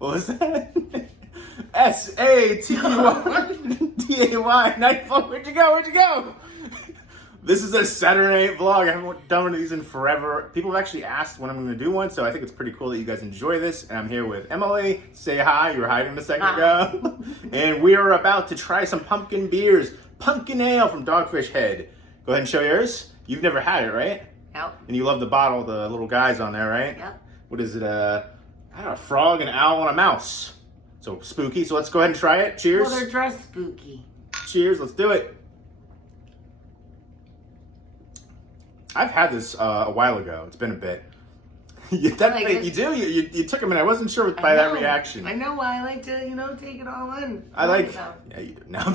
What was that? SATURDAY. Nightfall. Where'd you go? Where'd you go? This is a Saturday night vlog. I haven't done one of these in forever. People have actually asked when I'm going to do one, so I think it's pretty cool that you guys enjoy this. And I'm here with Emily. Say hi. You were hiding a second ago. And we are about to try some pumpkin beers. Pumpkin ale from Dogfish Head. Go ahead and show yours. You've never had it, right? Yep. And you love the bottle, the little guys on there, right? Yep. What is it? I don't know, a frog, an owl, and a mouse. So spooky. So let's go ahead and try it. Cheers. Well, they're dressed spooky. Cheers. Let's do it. I've had this a while ago. It's been a bit. You definitely, you do. You took a minute. I wasn't sure by that reaction. I know. I like to, take it all in. I like. Yeah, you do. No.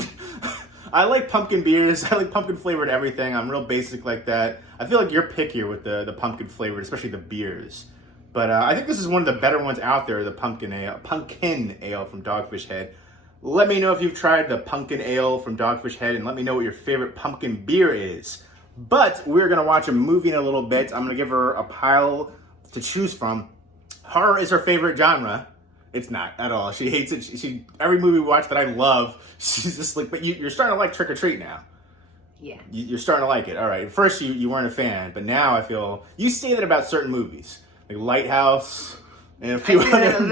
I like pumpkin beers. I like pumpkin flavored everything. I'm real basic like that. I feel like you're pickier with the pumpkin flavored, especially the beers. But I think this is one of the better ones out there. The pumpkin ale from Dogfish Head. Let me know if you've tried the pumpkin ale from Dogfish Head, and let me know what your favorite pumpkin beer is. But we're going to watch a movie in a little bit. I'm going to give her a pile to choose from. Horror is her favorite genre. It's not at all. She hates it. She every movie we watch that I love, she's just like, but you're starting to like Trick or Treat now. Yeah. You're starting to like it. All right. At first, you weren't a fan, but now I feel... You say that about certain movies. Like Lighthouse... And a few other, and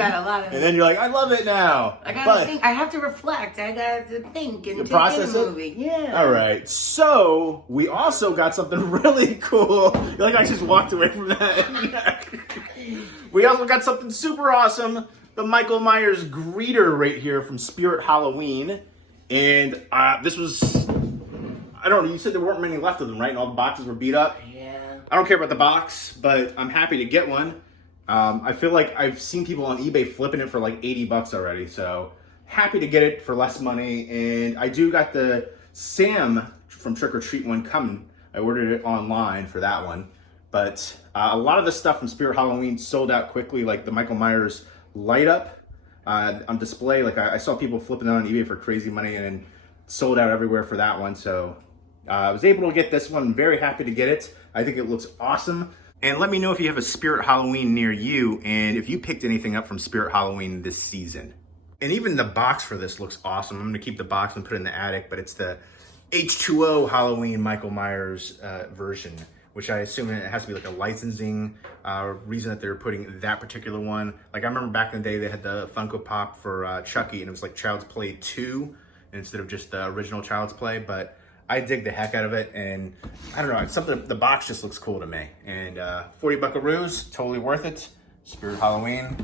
then you're like, I love it now. I gotta think. I have to reflect. I got to think and process in the movie. Yeah. All right. So we also got something really cool. You're like, I just walked away from that. We also got something super awesome. The Michael Myers greeter right here from Spirit Halloween, and this was. I don't know. You said there weren't many left of them, right? And all the boxes were beat up. Yeah. I don't care about the box, but I'm happy to get one. I feel like I've seen people on eBay flipping it for like 80 bucks already, so happy to get it for less money. And I do got the Sam from Trick or Treat one coming. I ordered it online for that one, but a lot of the stuff from Spirit Halloween sold out quickly, like the Michael Myers light up on display. Like I saw people flipping that on eBay for crazy money, and then sold out everywhere for that one. So I was able to get this one. I'm very happy to get it. I think it looks awesome. And let me know if you have a Spirit Halloween near you and if you picked anything up from Spirit Halloween this season. And even the box for this looks awesome. I'm going to keep the box and put it in the attic, but it's the H2O Halloween Michael Myers version, which I assume it has to be like a licensing reason that they're putting that particular one. Like I remember back in the day they had the Funko Pop for Chucky, and it was like Child's Play 2 instead of just the original Child's Play, but I dig the heck out of it, and I don't know, it's something, the box just looks cool to me. And 40 buckaroos, totally worth it. Spirit Halloween.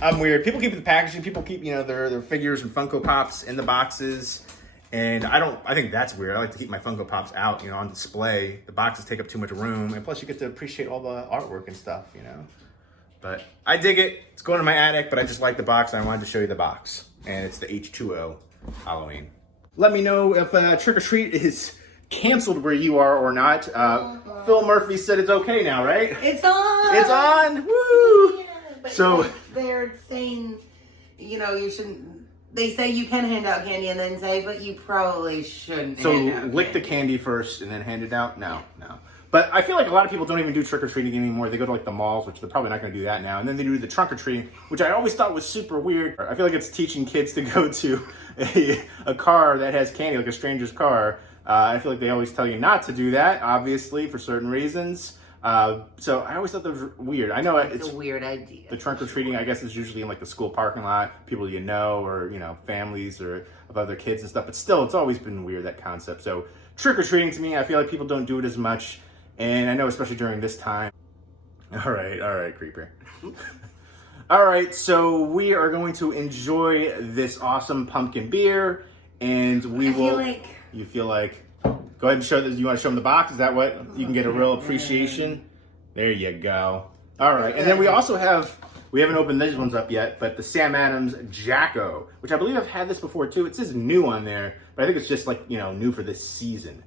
I'm weird. People keep the packaging, people keep, their figures and Funko Pops in the boxes. And I think that's weird. I like to keep my Funko Pops out, on display. The boxes take up too much room, and plus you get to appreciate all the artwork and stuff, But I dig it. It's going to my attic, but I just like the box, and I wanted to show you the box. And it's the H2O Halloween. Let me know if Trick or Treat is canceled where you are or not. Phil Murphy said it's okay now, right? It's on! It's on! Woo! Yeah, but so they're saying, you shouldn't... They say you can hand out candy and then say, but you probably shouldn't hand out lick the candy first and then hand it out? No. But I feel like a lot of people don't even do trick-or-treating anymore. They go to like the malls, which they're probably not going to do that now. And then they do the trunk-or-treating, which I always thought was super weird. I feel like it's teaching kids to go to a car that has candy, like a stranger's car. I feel like they always tell you not to do that, obviously, for certain reasons. So I always thought that was weird. I know it's a weird idea. The trunk-or-treating, I guess, is usually in like the school parking lot, people or, families or of other kids and stuff. But still, it's always been weird, that concept. So trick-or-treating to me, I feel like people don't do it as much. And I know especially during this time. All right, creeper. All right, so we are going to enjoy this awesome pumpkin beer, and you feel like, go ahead and show this. You want to show them the box? Is that what you can get a real appreciation? There you go. All right, and then we also we haven't opened these ones up yet, but the Sam Adams Jacko, which I believe I've had this before too. It says new on there, but I think it's just like new for this season.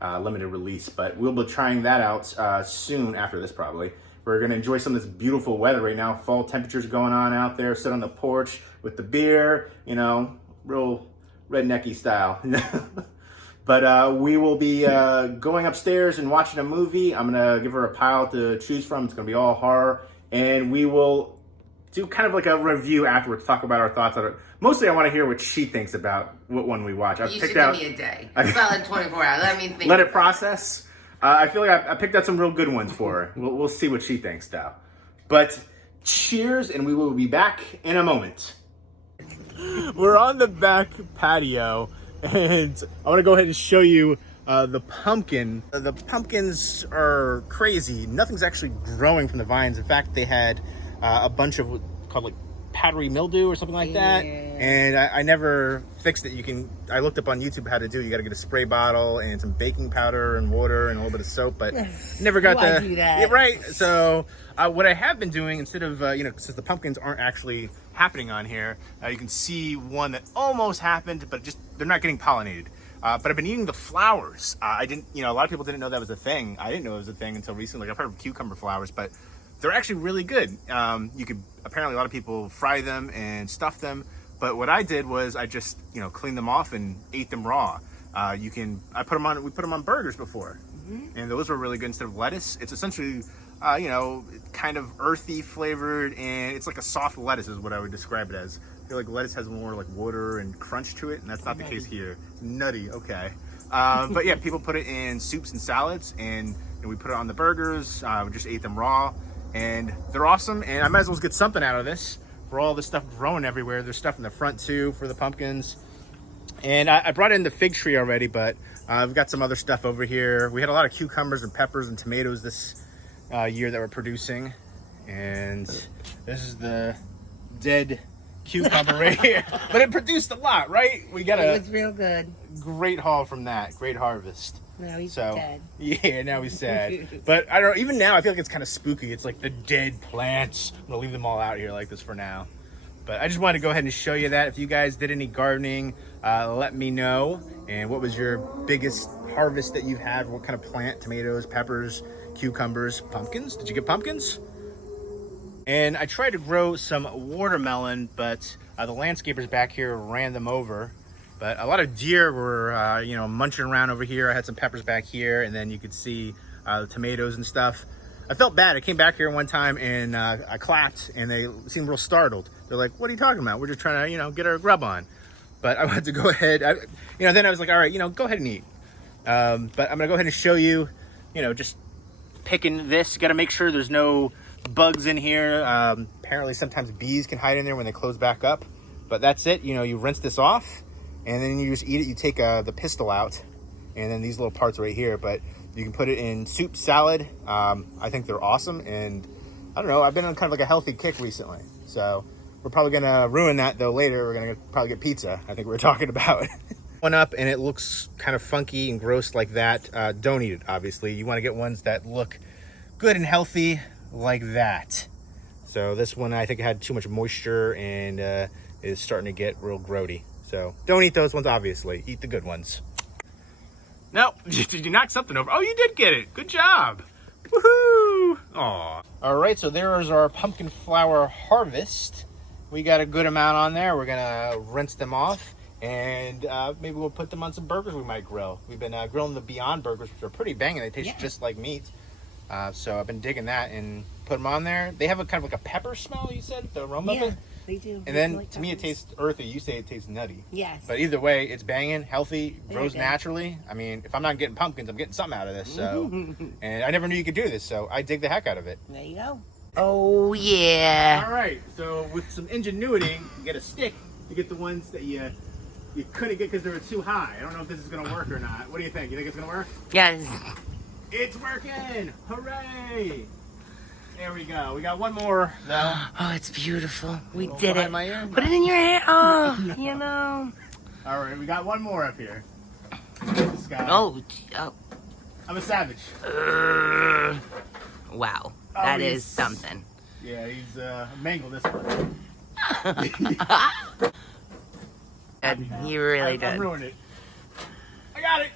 Limited release, but we'll be trying that out soon after this probably. We're going to enjoy some of this beautiful weather right now. Fall temperatures going on out there. Sit on the porch with the beer, real rednecky style. But we will be going upstairs and watching a movie. I'm going to give her a pile to choose from. It's going to be all horror. And we will do kind of like a review afterwards, talk about our thoughts on it. Mostly I want to hear what she thinks about what one we watch. You should give me a day. Solid 24 hours. Let me think. Let it process. I feel like I picked out some real good ones for her. We'll see what she thinks now. But cheers, and we will be back in a moment. We're on the back patio, and I want to go ahead and show you the pumpkin. The pumpkins are crazy. Nothing's actually growing from the vines. In fact, they had a bunch of called like powdery mildew or something like that, and I never fixed it. I looked up on YouTube how to do it. You got to get a spray bottle and some baking powder and water and a little bit of soap, but never got Why do that? Yeah, right. So what I have been doing, instead of since the pumpkins aren't actually happening on here, you can see one that almost happened, but just they're not getting pollinated. But I've been eating the flowers. I didn't, a lot of people didn't know that was a thing. I didn't know it was a thing until recently. Like, I've heard of cucumber flowers, but they're actually really good. Apparently a lot of people fry them and stuff them. But what I did was I just, cleaned them off and ate them raw. We put them on burgers before. And those were really good instead of lettuce. It's essentially, kind of earthy flavored, and it's like a soft lettuce is what I would describe it as. I feel like lettuce has more like water and crunch to it, and that's not the case here. It's nutty, okay. But yeah, people put it in soups and salads, and we put it on the burgers. We just ate them raw, and they're awesome. And I might as well get something out of this for all this stuff growing everywhere. There's stuff in the front too for the pumpkins. And I brought in the fig tree already, but I've got some other stuff over here. We had a lot of cucumbers and peppers and tomatoes this year that we're producing. And this is the dead cucumber right here. But it produced a lot, right? It was real good. Great haul from that. Great harvest. Now he's dead. Yeah, now he's sad. But I don't know, even now I feel like it's kind of spooky. It's like the dead plants. I'm gonna leave them all out here like this for now. But I just wanted to go ahead and show you that. If you guys did any gardening, let me know. And what was your biggest harvest that you've had? What kind of plant? Tomatoes, peppers, cucumbers, pumpkins? Did you get pumpkins? And I tried to grow some watermelon, but the landscapers back here ran them over. But a lot of deer were, munching around over here. I had some peppers back here, and then you could see the tomatoes and stuff. I felt bad. I came back here one time and I clapped, and they seemed real startled. They're like, "What are you talking about? We're just trying to, get our grub on." But I wanted to go ahead. Then I was like, "All right, go ahead and eat." But I'm gonna go ahead and show you, just picking this. You got to make sure there's no bugs in here. Apparently, sometimes bees can hide in there when they close back up. But that's it. You rinse this off, and then you just eat it. You take the pistil out, and then these little parts right here. But you can put it in soup, salad. I think they're awesome, and I don't know. I've been on kind of like a healthy kick recently, so we're probably gonna ruin that though later. We're gonna probably get pizza. I think we were talking about one up, and it looks kind of funky and gross like that. Don't eat it. Obviously, you want to get ones that look good and healthy like that. So this one, I think it had too much moisture and is starting to get real grody. So don't eat those ones. Obviously, eat the good ones. No, did you knock something over? Oh, you did get it. Good job. Woohoo! Aw. All right, so there is our pumpkin flower harvest. We got a good amount on there. We're gonna rinse them off, and maybe we'll put them on some burgers we might grill. We've been grilling the Beyond burgers, which are pretty banging. They taste just like meat. So I've been digging that and put them on there. They have a kind of like a pepper smell, you said, the aroma of it? They do. And then to me it tastes earthy. You say it tastes nutty. Yes. But either way, it's banging, healthy, grows naturally. I mean, if I'm not getting pumpkins, I'm getting something out of this. So, and I never knew you could do this, so I dig the heck out of it. There you go. Oh yeah. All right. So with some ingenuity, you get a stick to get the ones that you couldn't get because they were too high. I don't know if this is gonna work or not. What do you think? You think it's gonna work? Yes. It's working! Hooray! There we go. We got one more though. Oh, it's beautiful. We did it. My ear? Put it in your hair. Oh, All right, we got one more up here. This guy. Oh. I'm a savage. Wow. That is something. Yeah, he's mangled this one. He really I did. ruined it. I got it.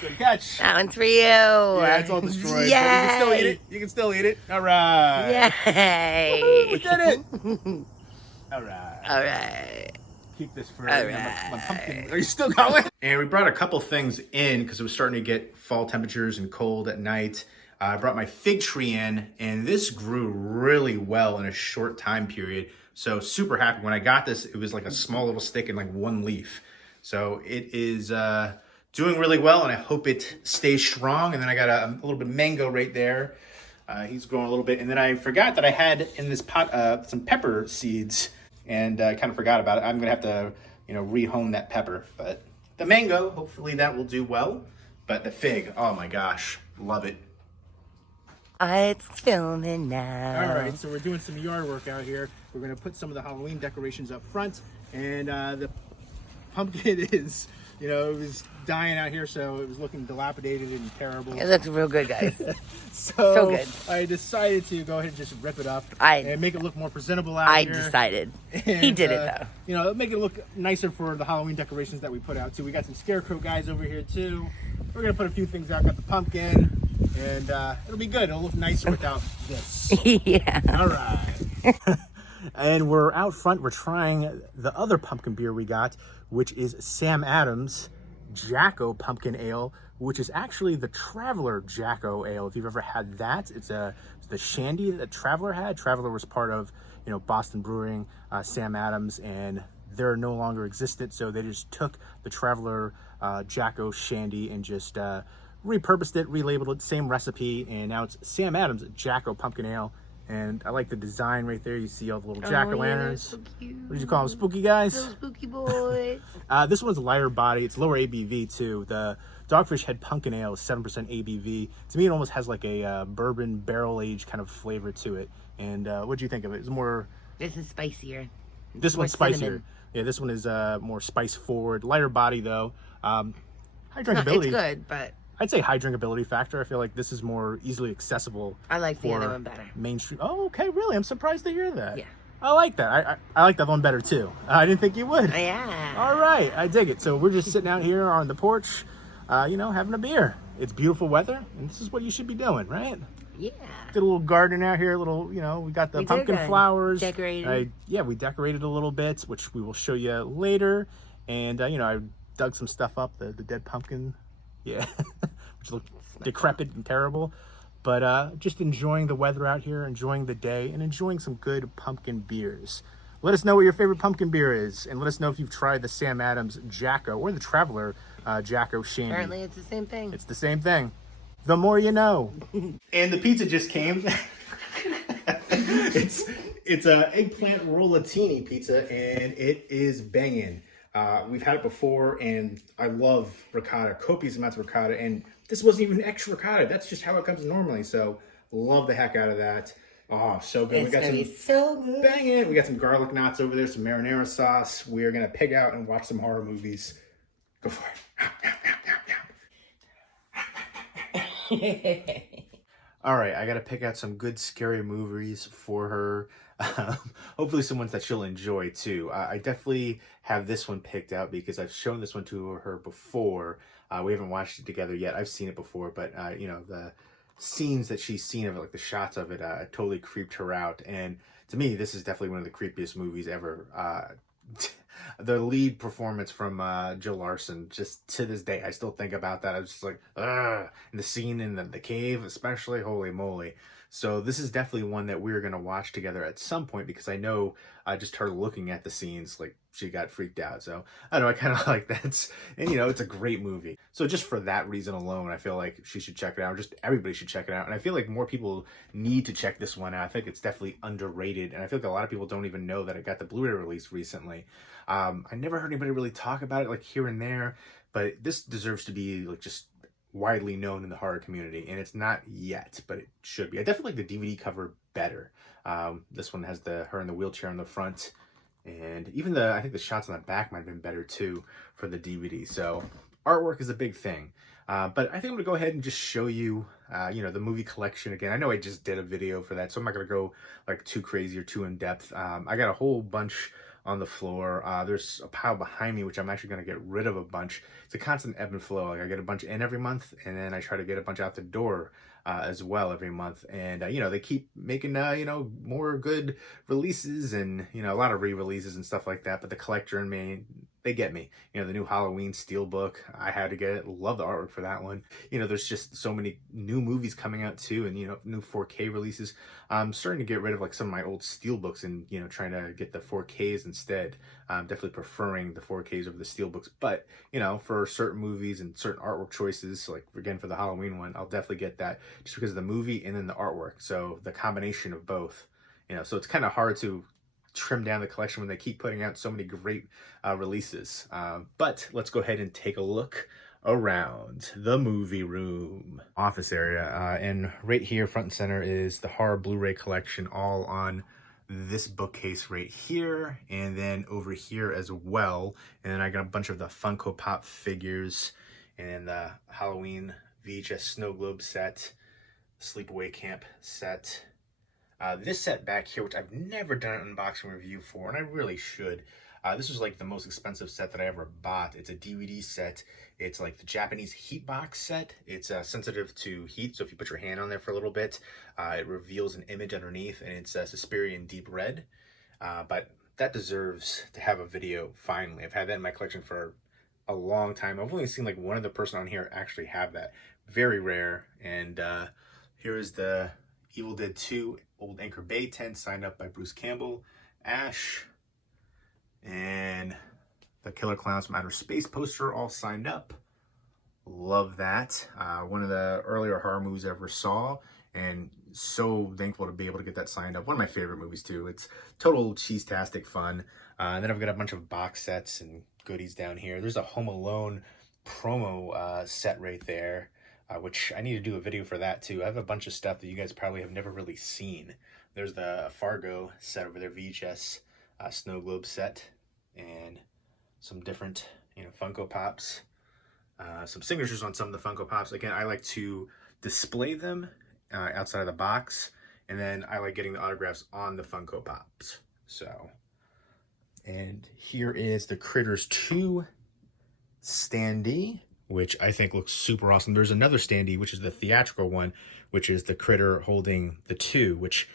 Good catch. That one's for you. Yeah, it's all destroyed. Yay. But you can still eat it. You can still eat it. All right. Yay. We did it. All right. All right. Keep this for All my pumpkin. Are you still going? And we brought a couple things in because it was starting to get fall temperatures and cold at night. I brought my fig tree in, and this grew really well in a short time period. So super happy. When I got this, it was like a small little stick and like one leaf. So it is doing really well, and I hope it stays strong. And then I got a little bit of mango right there. He's growing a little bit. And then I forgot that I had in this pot some pepper seeds, and I kind of forgot about it. I'm going to have to, rehome that pepper. But the mango, hopefully that will do well. But the fig, oh my gosh, love it. It's filming now. All right, so we're doing some yard work out here. We're going to put some of the Halloween decorations up front. And the pumpkin is, it was dying out here, so it was looking dilapidated and terrible. It looks real good, guys. So good. I decided to go ahead and just rip it up and make it look more presentable out here. I decided. And, he did it, though. Make it look nicer for the Halloween decorations that we put out, too. We got some scarecrow guys over here, too. We're going to put a few things out. Got the pumpkin, and it'll be good. It'll look nicer without this. Yeah. All right. And we're out front. We're trying the other pumpkin beer we got, which is Sam Adams Jacko Pumpkin Ale, which is actually the Traveler Jacko Ale. If you've ever had that, it's the shandy that Traveler had. Traveler was part of, Boston Brewing, Sam Adams, and they're no longer existent. So they just took the Traveler Jacko shandy and just repurposed it, relabeled it, same recipe, and now it's Sam Adams Jacko Pumpkin Ale. And I like the design right there. You see all the little jack-o'-lanterns. So cute. What did you call them? Spooky guys? Little spooky boys. This one's lighter body. It's lower ABV too. The Dogfish Head Pumpkin Ale is 7% ABV. To me, it almost has like a bourbon barrel-aged kind of flavor to it. And what do you think of it? It's more... This is spicier. This one's spicier. Cinnamon. Yeah, this one is more spice-forward. Lighter body, though. High drinkability. It's good, but... I'd say high drinkability factor. I feel like this is more easily accessible. I like the other one better. Mainstream. Oh, okay, really? I'm surprised to hear that. Yeah. I like that. I like that one better too. I didn't think you would. Yeah. All right, I dig it. So we're just sitting out here on the porch, having a beer. It's beautiful weather, and this is what you should be doing, right? Yeah. Did a little garden out here. We got the pumpkin flowers. Decorated. We decorated a little bit, which we will show you later. And I dug some stuff up. The dead pumpkin. Yeah, which looked decrepit and terrible. But just enjoying the weather out here, enjoying the day, and enjoying some good pumpkin beers. Let us know what your favorite pumpkin beer is, and let us know if you've tried the Sam Adams Jacko or the Traveler Jacko Shandy. Apparently it's the same thing. It's the same thing. The more you know. And the pizza just came. It's a eggplant rollatini pizza, and it is banging. We've had it before, and I love ricotta, copious amounts of ricotta, and this wasn't even extra ricotta. That's just how it comes normally, so love the heck out of that. Oh, so good. It's gonna be so good. Banging. We got some garlic knots over there, some marinara sauce. We're going to pig out and watch some horror movies. Go for it. All right, I got to pick out some good scary movies for her. Hopefully some ones that she'll enjoy too. I definitely have this one picked out because I've shown this one to her before. We haven't watched it together yet. I've seen it before, but the scenes that she's seen of it, like the shots of it, totally creeped her out. And to me, this is definitely one of the creepiest movies ever. The lead performance from Jill Larson, just to this day, I still think about that. I was just like, ugh. And the scene in the cave, especially, holy moly. So this is definitely one that we're going to watch together at some point because I know just her looking at the scenes, like she got freaked out. So I don't know, I kind of like that. And it's a great movie. So just for that reason alone, I feel like she should check it out. Just everybody should check it out. And I feel like more people need to check this one out. I think it's definitely underrated. And I feel like a lot of people don't even know that it got the Blu-ray release recently. I never heard anybody really talk about it like here and there, but this deserves to be like just widely known in the horror community, and it's not yet, but it should be. I definitely like the DVD cover better. This one has her in the wheelchair on the front, and even I think the shots on the back might have been better too for the DVD. So artwork is a big thing. But I think I'm gonna go ahead and just show you, the movie collection again. I know I just did a video for that, so I'm not gonna go like too crazy or too in depth. I got a whole bunch on the floor. There's a pile behind me, which I'm actually going to get rid of a bunch. It's a constant ebb and flow. Like I get a bunch in every month, and then I try to get a bunch out the door as well every month. And, they keep making, more good releases and, a lot of re-releases and stuff like that. But the collector in me they get me. You know, the new Halloween Steelbook, I had to get it. Love the artwork for that one. You know, there's just so many new movies coming out too, and, you know, new 4K releases. I'm starting to get rid of like some of my old Steelbooks and, you know, trying to get the 4Ks instead. I'm definitely preferring the 4Ks over the Steelbooks, but, you know, for certain movies and certain artwork choices, like again for the Halloween one, I'll definitely get that just because of the movie and then the artwork. So the combination of both, you know, so it's kind of hard to trim down the collection when they keep putting out so many great releases. But let's go ahead and take a look around the movie room office area. And right here, front and center, is the horror Blu-ray collection, all on this bookcase right here, and then over here as well. And then I got a bunch of the Funko Pop figures and the Halloween VHS Snow Globe set, Sleepaway Camp set. This set back here, which I've never done an unboxing review for, and I really should. This was like the most expensive set that I ever bought. It's a DVD set. It's like the Japanese heat box set. It's sensitive to heat, so if you put your hand on there for a little bit, it reveals an image underneath, and it's Suspirian Deep Red. But that deserves to have a video, finally. I've had that in my collection for a long time. I've only seen like one other person on here actually have that. Very rare. And here is the Evil Dead 2 Old Anchor Bay tent, signed up by Bruce Campbell, Ash, and the Killer Clowns from Outer Space poster all signed up. Love that. One of the earlier horror movies I ever saw, and so thankful to be able to get that signed up. One of my favorite movies too. It's total cheese-tastic fun. And then I've got a bunch of box sets and goodies down here. There's a Home Alone promo set right there. Which I need to do a video for that too. I have a bunch of stuff that you guys probably have never really seen. There's the Fargo set over there, VHS Snow Globe set, and some different, you know, Funko Pops. Some signatures on some of the Funko Pops. Again, I like to display them outside of the box, and then I like getting the autographs on the Funko Pops. So, and here is the Critters 2 standee, which I think looks super awesome. There's another standee, which is the theatrical one, which is the Critter holding the 2, which,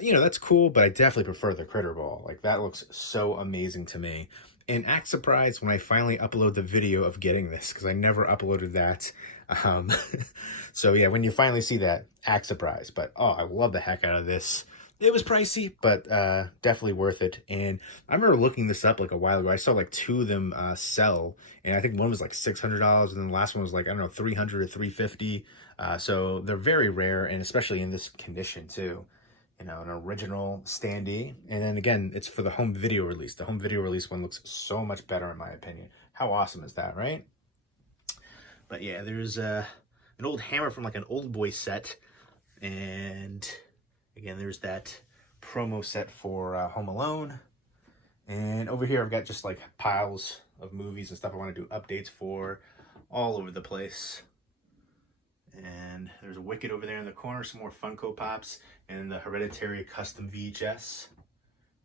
you know, that's cool, but I definitely prefer the Critter ball. Like, that looks so amazing to me. And act surprised when I finally upload the video of getting this, because I never uploaded that. So yeah, when you finally see that, act surprised. But oh, I love the heck out of this. It was pricey, but definitely worth it. And I remember looking this up like a while ago. I saw like 2 of them sell, and I think one was like $600, and then the last one was like, I don't know, $300 or $350. So they're very rare, and especially in this condition too. You know, an original standee. And then again, it's for the home video release. The home video release one looks so much better in my opinion. How awesome is that, right? But yeah, there's an old hammer from like an Old Boy set, and again, there's that promo set for Home Alone. And over here, I've got just like piles of movies and stuff I want to do updates for all over the place. And there's a Wicked over there in the corner, some more Funko Pops, and the Hereditary custom VHS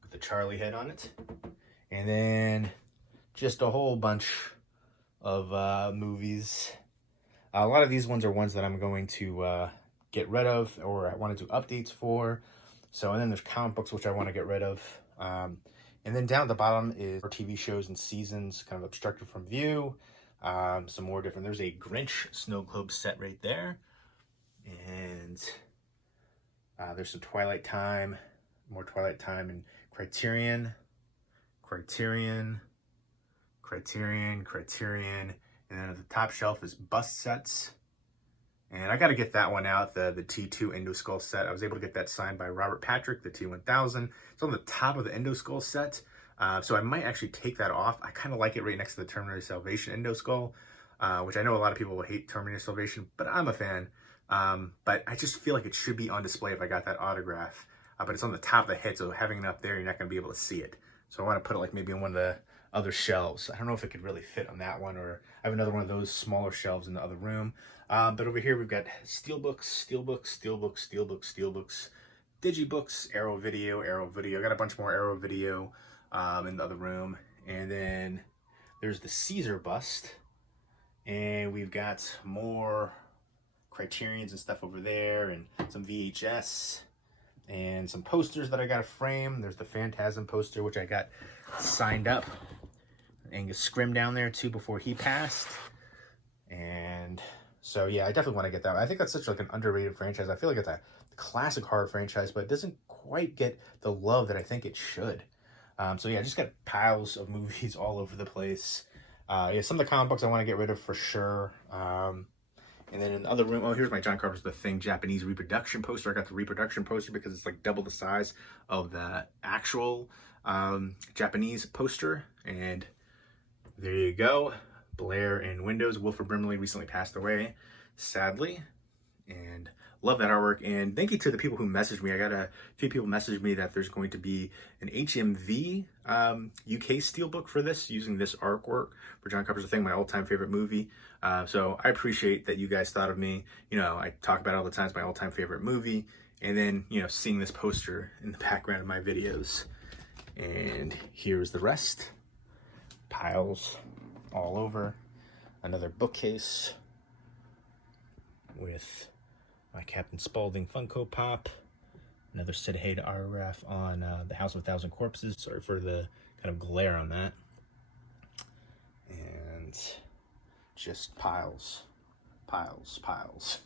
with the Charlie head on it. And then just a whole bunch of movies. A lot of these ones are ones that I'm going to get rid of, or I want to do updates for. So, and then there's comic books, which I want to get rid of. And then down at the bottom is our TV shows and seasons, kind of obstructed from view. Some more different, there's a Grinch Snow Globe set right there. And there's some Twilight Time, more Twilight Time, and Criterion. And then at the top shelf is bust sets. And I got to get that one out, the T2 Endoskull set. I was able to get that signed by Robert Patrick, the T1000. It's on the top of the Endoskull set. So I might actually take that off. I kind of like it right next to the Terminator Salvation Endoskull, which I know a lot of people will hate Terminator Salvation, but I'm a fan. But I just feel like it should be on display if I got that autograph. But it's on the top of the head, so having it up there, you're not going to be able to see it. So I want to put it like maybe on one of the other shelves. I don't know if it could really fit on that one, or I have another one of those smaller shelves in the other room. But over here we've got Steelbooks, Digibooks, Arrow Video. I got a bunch more Arrow Video in the other room. And then there's the Caesar bust. And we've got more Criterions and stuff over there, and some VHS, and some posters that I got to frame. There's the Phantasm poster, which I got signed up Angus Scrim down there too before he passed. And so yeah, I definitely want to get that. I think that's such like an underrated franchise. I feel like it's a classic horror franchise, but it doesn't quite get the love that I think it should. So yeah, I just got piles of movies all over the place. Yeah, some of the comic books I want to get rid of for sure. And then in the other room, oh, here's my John Carpenter's The Thing Japanese reproduction poster. I got the reproduction poster because it's like double the size of the actual Japanese poster. And there you go. Blair and Windows. Wilford Brimley recently passed away, sadly. And love that artwork. And thank you to the people who messaged me. I got a few people messaged me that there's going to be an HMV UK steelbook for this, using this artwork for John Carpenter's The Thing, my all-time favorite movie. So I appreciate that you guys thought of me. You know, I talk about it all the time. It's my all-time favorite movie. And then, you know, seeing this poster in the background of my videos. And here's the rest. Piles all over. Another bookcase with my Captain Spaulding Funko Pop. Another Sid Haig autograph on The House of a Thousand Corpses. Sorry for the kind of glare on that. And just piles, piles, piles,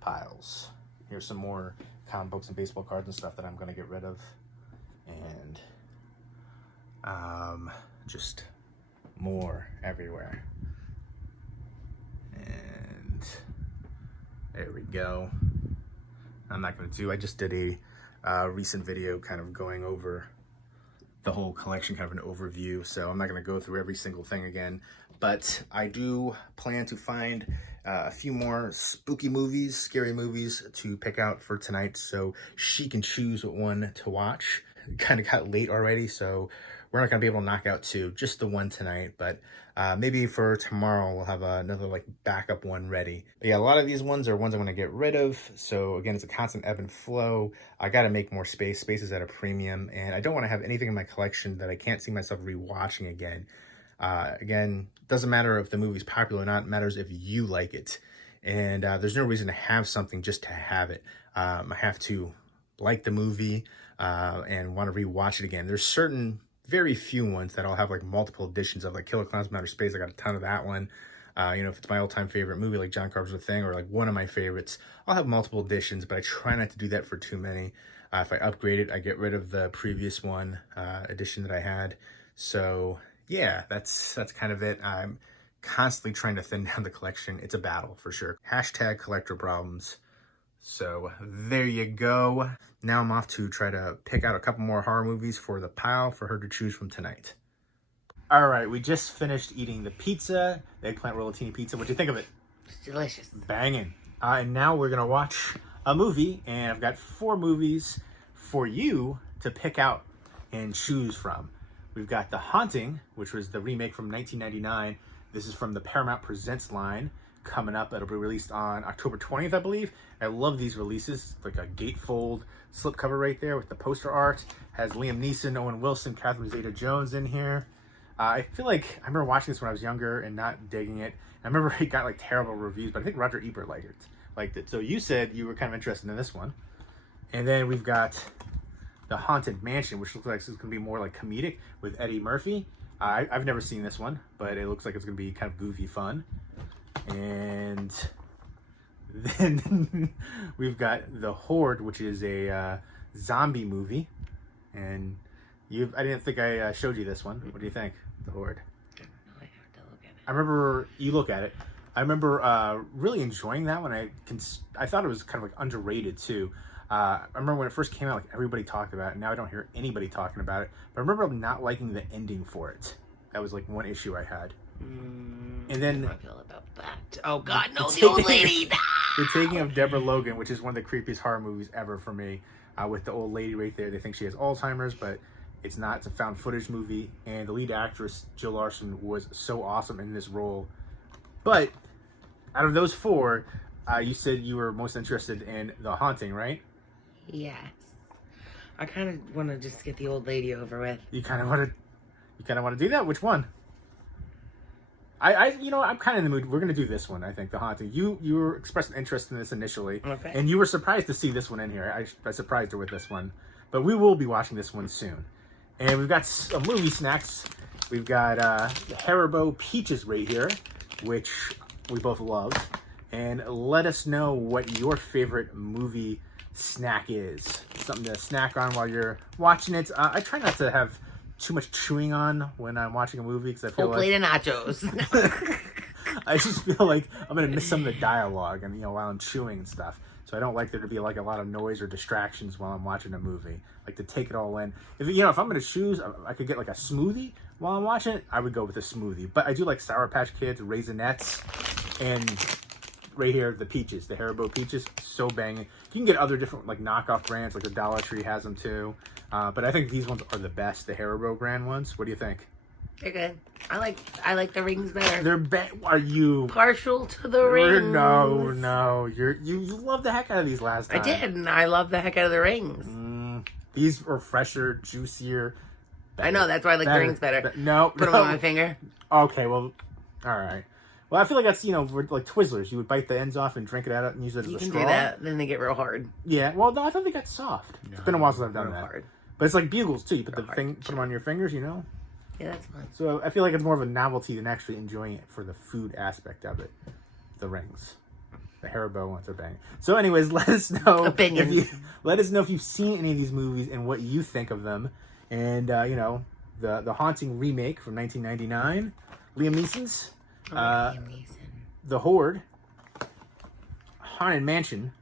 piles. Here's some more comic books and baseball cards and stuff that I'm going to get rid of. And just more everywhere. And there we go. I'm not going to do, I just did a recent video kind of going over the whole collection, kind of an overview, so I'm not going to go through every single thing again, but I do plan to find a few more spooky movies, scary movies to pick out for tonight, so she can choose what one to watch. It kind of got late already, so we're not going to be able to knock out two, just the one tonight, but maybe for tomorrow we'll have another like backup one ready. But yeah, a lot of these ones are ones I'm going to get rid of. So again, it's a constant ebb and flow. I got to make more space. Space is at a premium, and I don't want to have anything in my collection that I can't see myself rewatching again. Again, doesn't matter if the movie's popular or not. It matters if you like it. And there's no reason to have something just to have it. I have to like the movie and want to rewatch it again. There's certain very few ones that I'll have like multiple editions of, like Killer Clowns from Outer Space. I got a ton of that one. You know, if it's my all-time favorite movie, like John Carpenter's The Thing, or like one of my favorites, I'll have multiple editions, but I try not to do that for too many. If I upgrade it, I get rid of the previous one edition that I had. So yeah, that's kind of it. I'm constantly trying to thin down the collection. It's a battle for sure. Hashtag collector problems. So there you go. Now I'm off to try to pick out a couple more horror movies for the pile for her to choose from tonight. All right, we just finished eating the pizza, the eggplant rollatini pizza. What'd you think of it? It's delicious. Banging. And now we're gonna watch a movie, and I've got 4 movies for you to pick out and choose from. We've got The Haunting, which was the remake from 1999. This is from the Paramount Presents line. Coming up, it'll be released on October 20th, I believe. I love these releases, like a gatefold slipcover right there with the poster art. Has Liam Neeson, Owen Wilson, Catherine Zeta-Jones in here. I feel like I remember watching this when I was younger and not digging it. I remember it got like terrible reviews, but I think Roger Ebert liked it. So you said you were kind of interested in this one. And then we've got The Haunted Mansion, which looks like it's going to be more like comedic with Eddie Murphy. I've never seen this one, but it looks like it's going to be kind of goofy fun. And then we've got The Horde, which is a zombie movie. And I didn't think I showed you this one. What do you think, The Horde? I have to look at it. I remember you look at it. I remember really enjoying that one. I thought it was kind of like underrated too. I remember when it first came out, like everybody talked about it. Now I don't hear anybody talking about it. But I remember not liking the ending for it. That was like one issue I had. And then how do I feel about that? Oh God, no, the old lady. The Taking of Deborah Logan, which is one of the creepiest horror movies ever for me. With the old lady right there, they think she has Alzheimer's, but it's not. It's a found footage movie, and the lead actress Jill Larson was so awesome in this role. But out of those 4, you said you were most interested in The Haunting, right? Yes. I kind of want to just get the old lady over with. You kind of want to do that? Which one? I'm kind of in the mood. We're going to do this one, I think, The Haunting. You were expressed an interest in this initially. Okay. And you were surprised to see this one in here. I surprised her with this one. But we will be watching this one soon. And we've got some movie snacks. We've got the Haribo Peaches right here, which we both love. And let us know what your favorite movie snack is. Something to snack on while you're watching it. I try not to have too much chewing on when I'm watching a movie because I feel plate of nachos. I just feel like I'm gonna miss some of the dialogue and while I'm chewing and stuff. So I don't like there to be like a lot of noise or distractions while I'm watching a movie. Like to take it all in. If I'm gonna choose, I could get like a smoothie while I'm watching it. I would go with a smoothie. But I do like Sour Patch Kids, Raisinets, and right here the peaches, the Haribo Peaches, so banging. You can get other different like knockoff brands, like the Dollar Tree has them too. But I think these ones are the best, the Haribo brand ones. What do you think? They're good. I like the rings better. They're Are you partial to the rings? No. You loved the heck out of these last time. I did, and I love the heck out of the rings. These are fresher, juicier. I know, that's why I like the rings better. No. Put them on my finger. Okay, well, all right. Well, I feel like that's, like Twizzlers. You would bite the ends off and drink it out and use it as a straw. You can do that, then they get real hard. Yeah, well, no, I thought they got soft. No, it's been a while since I've done that. Hard. But it's like Bugles, too. You put them on your fingers, Yeah, that's fine. So I feel like it's more of a novelty than actually enjoying it for the food aspect of it. The rings. The Haribo ones are banging. So anyways, let us know. Let us know if you've seen any of these movies and what you think of them. And, the Haunting remake from 1999. Liam Neeson's. The Horde. Haunted Mansion.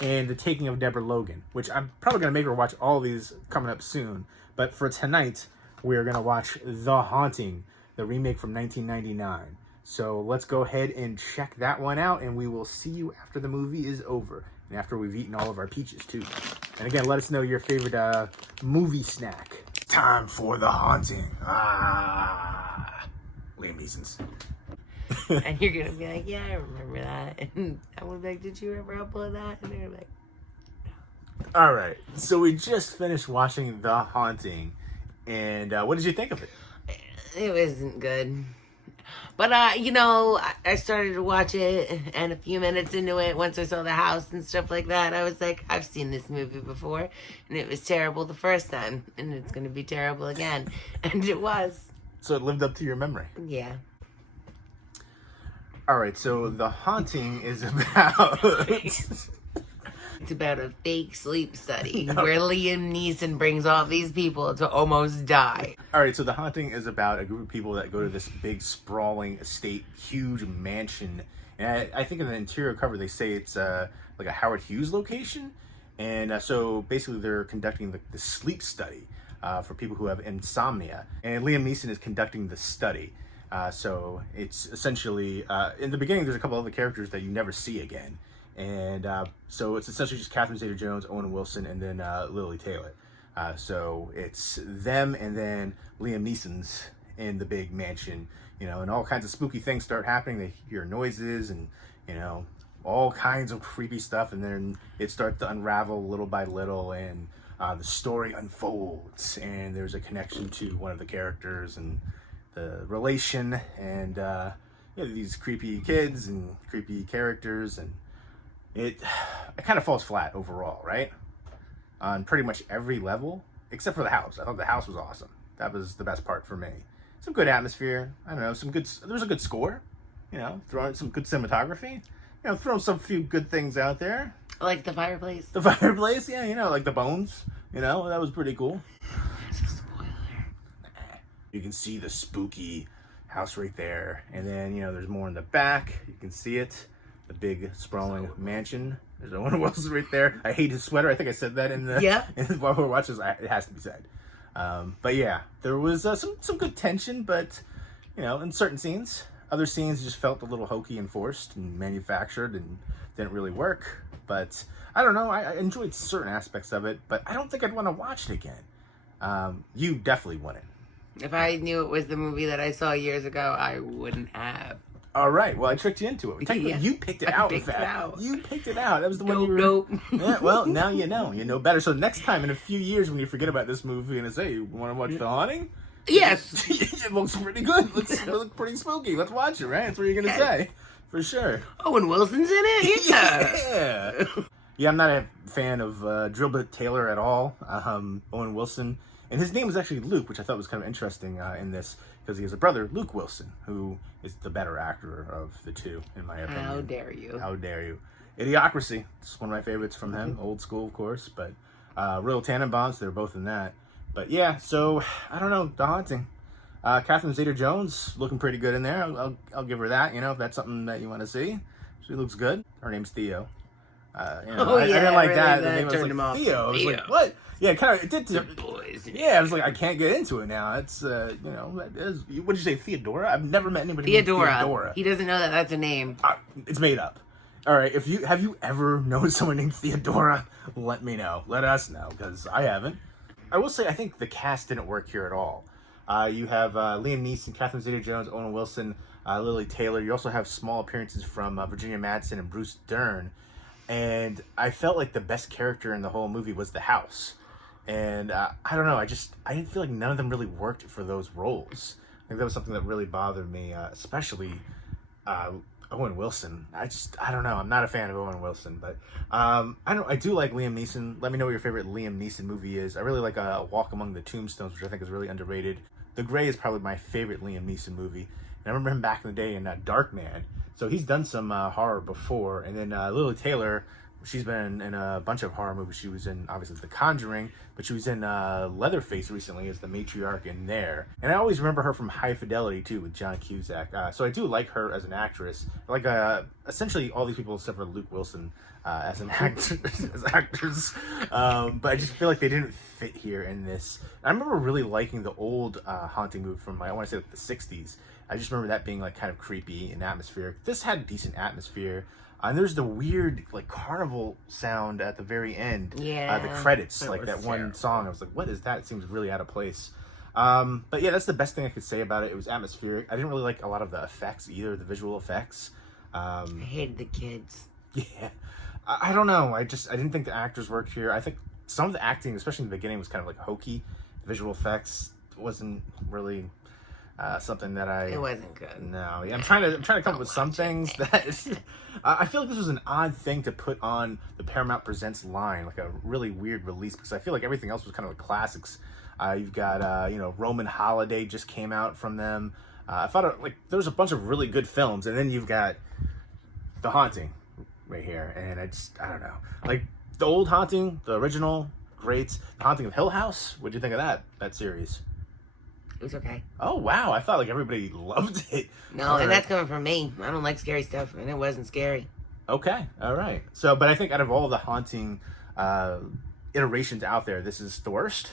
And The Taking of Deborah Logan. Which I'm probably going to make her watch all these coming up soon. But for tonight, we're going to watch The Haunting. The remake from 1999. So let's go ahead and check that one out, and we will see you after the movie is over. And after we've eaten all of our peaches, too. And again, let us know your favorite movie snack. Time for The Haunting. Liam Neeson's. And you're going to be like, yeah, I remember that. And I would be like, did you ever upload that? And they're like, no. All right. So we just finished watching The Haunting. And what did you think of it? It wasn't good. But, I started to watch it, and a few minutes into it, once I saw the house and stuff like that, I was like, I've seen this movie before, and it was terrible the first time, and it's going to be terrible again. And it was. So it lived up to your memory? Yeah. All right, so The Haunting is about... It's about a fake sleep study where Liam Neeson brings all these people to almost die. All right, so The Haunting is about a group of people that go to this big, sprawling estate, huge mansion. And I think in the interior cover, they say it's like a Howard Hughes location. And so basically they're conducting the sleep study for people who have insomnia. And Liam Neeson is conducting the study. So it's essentially, in the beginning, there's a couple other characters that you never see again. And so it's essentially just Catherine Zeta-Jones, Owen Wilson, and then Lily Taylor. So it's them and then Liam Neeson's in the big mansion, and all kinds of spooky things start happening. They hear noises and, all kinds of creepy stuff. And then it starts to unravel little by little, and the story unfolds. And there's a connection to one of the characters and the relation and, these creepy kids and creepy characters, and it kind of falls flat overall, right? On pretty much every level, except for the house. I thought the house was awesome. That was the best part for me. Some good atmosphere. I don't know, there was a good score. Throwing in some good cinematography. Throwing some few good things out there. Like the fireplace. The fireplace, yeah, like the bones. That was pretty cool. There's a spoiler. You can see the spooky house right there. And then, there's more in the back. You can see it. The big sprawling mansion. There's Owen Wilson right there. I hate his sweater. I think I said that in the while we were watching this. It has to be said. But yeah, there was some good tension, but in certain scenes, other scenes just felt a little hokey and forced and manufactured and didn't really work. But I don't know. I enjoyed certain aspects of it, but I don't think I'd want to watch it again. You definitely wouldn't. If I knew it was the movie that I saw years ago, I wouldn't have. All right. Well, I tricked you into it. Technically, you picked it out. You picked it out. That was the one you were... Nope. Yeah, well, now you know. You know better. So next time, in a few years, when you forget about this movie, you're going to say, you want to watch The Haunting? Yes. It looks pretty good. It looks pretty spooky. Let's watch it, right? That's what you're going to say. For sure. Owen Wilson's in it? Yeah. Yeah. Yeah, I'm not a fan of Drillbit Taylor at all. Owen Wilson, and his name was actually Luke, which I thought was kind of interesting in this because he has a brother, Luke Wilson, who is the better actor of the two, in my opinion. How dare you? How dare you? Idiocracy. It's one of my favorites from him. Old school, of course, but Royal Tenenbaums, they're both in that. But yeah, so I don't know, The Haunting. Catherine Zeta-Jones looking pretty good in there. I'll give her that. If that's something that you want to see, she looks good. Her name's Theo. I didn't like really that. The name was like Theo. I was like, what? Yeah, kind of. It did. To, boys. Yeah, I was like, I can't get into it now. It's that is. What did you say, Theodora? I've never met anybody named Theodora. He doesn't know that that's a name. It's made up. All right. Have you ever known someone named Theodora? Let me know. Let us know, because I haven't. I will say I think the cast didn't work here at all. You have Liam Neeson, Catherine Zeta-Jones, Owen Wilson, Lily Taylor. You also have small appearances from Virginia Madsen and Bruce Dern. And I felt like the best character in the whole movie was the house. And I don't know, I didn't feel like none of them really worked for those roles. I think that was something that really bothered me, especially Owen Wilson. I don't know, I'm not a fan of Owen Wilson, but I do like Liam Neeson. Let me know what your favorite Liam Neeson movie is. I really like Walk Among the Tombstones, which I think is really underrated. The Grey is probably my favorite Liam Neeson movie. And I remember him back in the day in Darkman. So he's done some horror before. And then Lily Taylor, she's been in a bunch of horror movies. She was in, obviously, The Conjuring, but she was in Leatherface recently as the matriarch in there. And I always remember her from High Fidelity, too, with John Cusack. So I do like her as an actress. I like essentially all these people except for Luke Wilson as an actor, as actors. But I just feel like they didn't fit here in this. I remember really liking the old Haunting movie from, I want to say, like the 60s. I just remember that being like kind of creepy and atmospheric. This had decent atmosphere. And there's the weird like carnival sound at the very end. Yeah. The credits, like that one song. I was like, what is that? It seems really out of place. But yeah, that's the best thing I could say about it. It was atmospheric. I didn't really like a lot of the effects either, the visual effects. I hated the kids. Yeah. I don't know. I didn't think the actors worked here. I think some of the acting, especially in the beginning, was kind of like hokey. The visual effects wasn't really something that It wasn't good. No, yeah, I'm trying to come up with some things that I feel like this was an odd thing to put on the Paramount Presents line, like a really weird release, because I feel like everything else was kind of like classics. You've got Roman Holiday just came out from them. I thought like there was a bunch of really good films, and then you've got The Haunting right here, and I don't know, like the old Haunting, the original, great. The Haunting of Hill House. What'd you think of that series? It was okay. Oh, wow. I thought like everybody loved it. No, and that's coming from me. I don't like scary stuff, and it wasn't scary. Okay. All right. So, but I think out of all the Haunting iterations out there, this is the worst?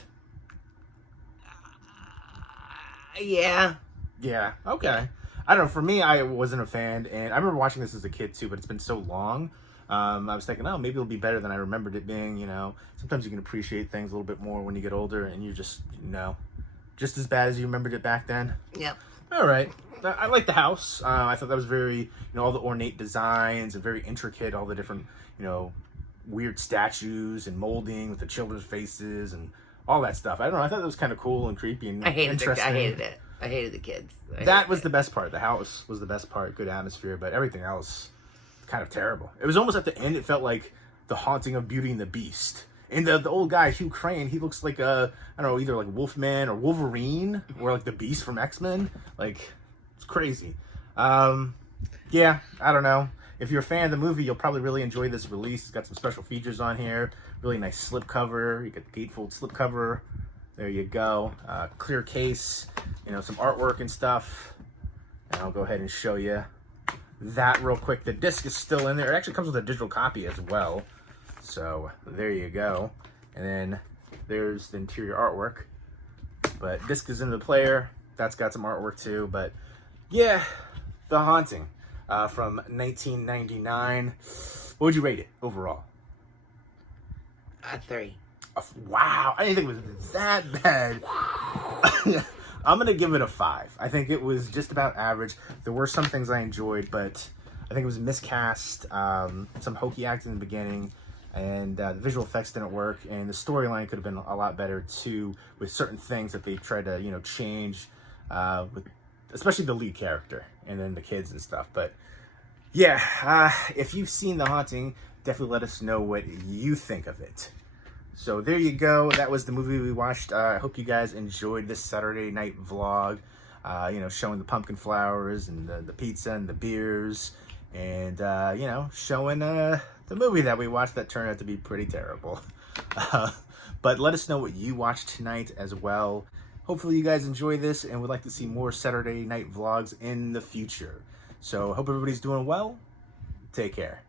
Yeah. Yeah. Okay. I don't know. For me, I wasn't a fan, and I remember watching this as a kid too, but it's been so long. I was thinking, oh, maybe it'll be better than I remembered it being, Sometimes you can appreciate things a little bit more when you get older, and you just, just as bad as you remembered it back then. Yep. All right. I like the house. I thought that was very, all the ornate designs and very intricate, all the different, weird statues and molding with the children's faces and all that stuff. I don't know. I thought that was kind of cool and creepy and interesting. I hated it. I hated the kids. That was the best part. The house was the best part. Good atmosphere, but everything else, kind of terrible. It was almost at the end, it felt like The Haunting of Beauty and the Beast. And the old guy, Hugh Crane, he looks like I don't know, either like Wolfman or Wolverine or like the Beast from X-Men. Like, it's crazy. Yeah, I don't know. If you're a fan of the movie, you'll probably really enjoy this release. It's got some special features on here. Really nice slipcover. You get the gatefold slipcover. There you go. Clear case. Some artwork and stuff. And I'll go ahead and show you that real quick. The disc is still in there. It actually comes with a digital copy as well. So there you go. And then there's the interior artwork. But disc is in the player. That's got some artwork too. But yeah, The Haunting from 1999. What would you rate it overall? 3. Wow, I didn't think it was that bad. I'm going to give it a 5. I think it was just about average. There were some things I enjoyed, but I think it was miscast, some hokey acting in the beginning, and the visual effects didn't work, and the storyline could have been a lot better too, with certain things that they tried to change, with especially the lead character and then the kids and stuff. But yeah, if you've seen The Haunting, definitely let us know what you think of it. So there you go. That was the movie we watched. I hope you guys enjoyed this Saturday night vlog. Showing the pumpkin flowers and the pizza and the beers, and showing the movie that we watched that turned out to be pretty terrible. But let us know what you watched tonight as well. Hopefully you guys enjoy this and would like to see more Saturday night vlogs in the future. So hope everybody's doing well. Take care.